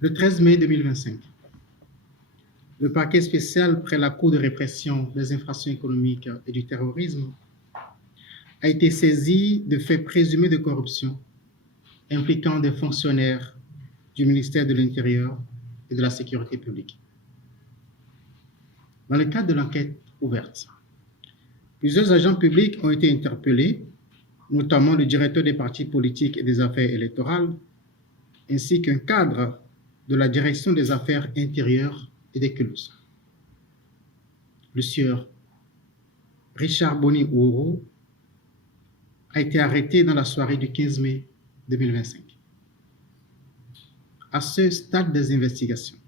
Le 13 mai 2025, le parquet spécial près la Cour de répression des infractions économiques et du terrorisme a été saisi de faits présumés de corruption impliquant des fonctionnaires du ministère de l'Intérieur et de la Sécurité publique. Dans le cadre de l'enquête ouverte, plusieurs agents publics ont été interpellés, notamment le directeur des partis politiques et des affaires électorales, ainsi qu'un cadre de la direction des affaires intérieures et des cultes. Le sieur Richard Boni-Ouoro a été arrêté dans la soirée du 15 mai 2025. À ce stade des investigations,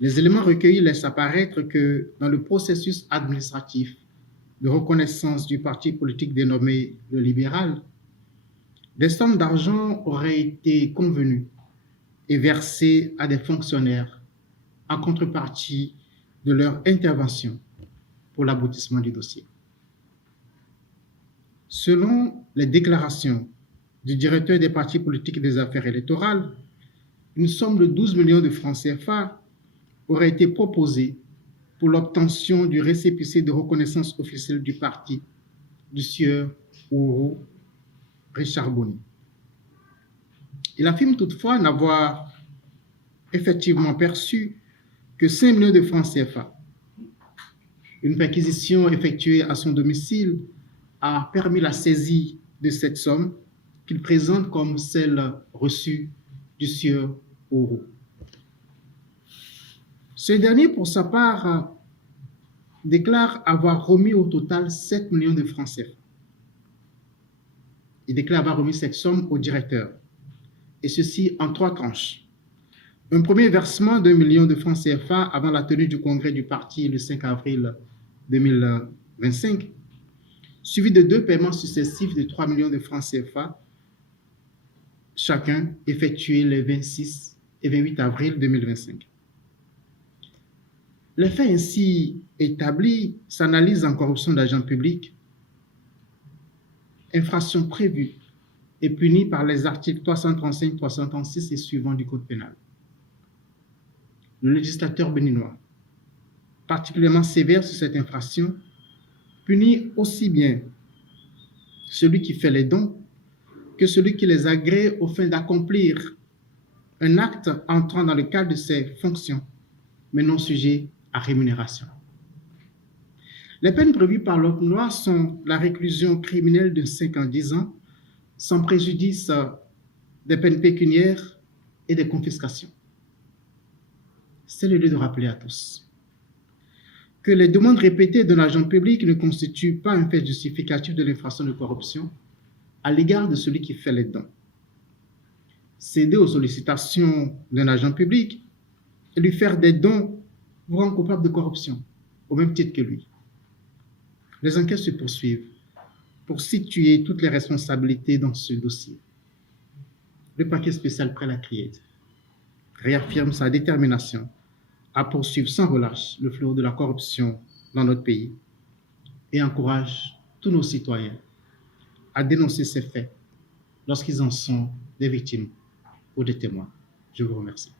les éléments recueillis laissent apparaître que dans le processus administratif de reconnaissance du parti politique dénommé le Libéral, des sommes d'argent auraient été convenues et versées à des fonctionnaires en contrepartie de leur intervention pour l'aboutissement du dossier. Selon les déclarations du directeur des partis politiques et des affaires électorales, une somme de 12 millions de francs CFA aurait été proposée pour l'obtention du récépissé de reconnaissance officielle du parti du sieur Ouoro Richard Boni. Il affirme toutefois n'avoir effectivement perçu que 5 millions de francs CFA. Une perquisition effectuée à son domicile a permis la saisie de cette somme qu'il présente comme celle reçue du sieur Ouoro. Ce dernier, pour sa part, déclare avoir remis au total 7 millions de francs CFA. Il déclare avoir remis cette somme au directeur, et ceci en 3 tranches. Un premier versement d'1 million de francs CFA avant la tenue du congrès du parti le 5 avril 2025, suivi de 2 paiements successifs de 3 millions de francs CFA, chacun effectués les 26 et 28 avril 2025. Les faits ainsi établis s'analysent en corruption d'agents publics, infraction prévue et punie par les articles 335, 336 et suivants du Code pénal. Le législateur béninois, particulièrement sévère sur cette infraction, punit aussi bien celui qui fait les dons que celui qui les agrée aux fins d'accomplir un acte entrant dans le cadre de ses fonctions, mais non sujet à rémunération. Les peines prévues par l'autre loi sont la réclusion criminelle de 5 à 10 ans, sans préjudice des peines pécuniaires et des confiscations. C'est le lieu de rappeler à tous que les demandes répétées d'un agent public ne constituent pas un fait justificatif de l'infraction de corruption à l'égard de celui qui fait les dons. Céder aux sollicitations d'un agent public et lui faire des dons vous rend coupable de corruption, au même titre que lui. Les enquêtes se poursuivent pour situer toutes les responsabilités dans ce dossier. Le parquet spécial près la Criède réaffirme sa détermination à poursuivre sans relâche le fléau de la corruption dans notre pays et encourage tous nos citoyens à dénoncer ces faits lorsqu'ils en sont des victimes ou des témoins. Je vous remercie.